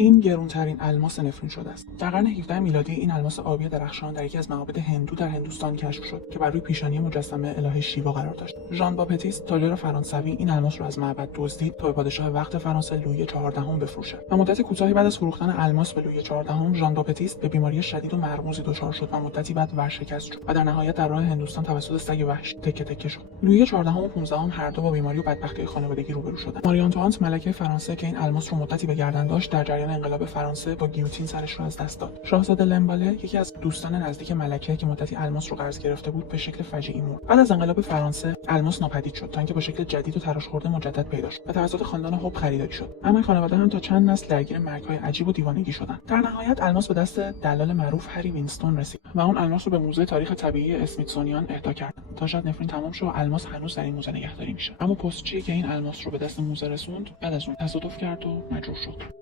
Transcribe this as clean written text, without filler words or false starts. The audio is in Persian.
این گرانترین الماس نفرین شده است. در قرن 17 میلادی این الماس آبی درخشان در یکی از معابد هندو در هندوستان کشف شد که بر روی پیشانی مجسمه الهه شیوا قرار داشت. ژان باپتیست تاجر فرانسوی این الماس را از معبد دزدید تا به پادشاه وقت فرانسه لویی چهاردهم بفروشد. و مدت کوتاهی بعد از فروختن الماس به لویی چهاردهم، ژان باپتیست به بیماری شدید و مرموزی دچار شد و مدتی بعد ورشکست شد و در نهایت در راه هندوستان توسط سگ وحشی تکه تکه شد. لویی چهاردهم و 15 هر دو با بیماری و بدبختی خانوادگی روبرو شدند. ماری آنتوانت ملکه فرانسه که این الماس رو مدتی به گردن داشت، در جریان انقلاب فرانسه با گیوتین سرش را از دست داد. شاهزاده لمباله، یکی از دوستان نزدیک ملکه که مدتی الماس رو قرض گرفته بود، به شکل فجیعی مرد. بعد از انقلاب فرانسه الماس ناپدید شد تا اینکه با شکل جدید و تراش خورده مجدد پیدا شد و توسط خاندان هوب خریداری شد. اما این خانواده هم تا چند نسل درگیر مرگ‌های عجیب و دیوانگی شدند. در نهایت الماس به دست دلال معروف هری وینستون رسید و اون الماس رو به موزه تاریخ طبیعی اسمیتسونیان اهدا کرد تا شاید نفرین تمام شه و الماس هنوز در این موزه نگهداری میشه. اما پستچی که این الماس رو به دست موزه رسوند بعد از اون تصادف کرد و مجروح شد.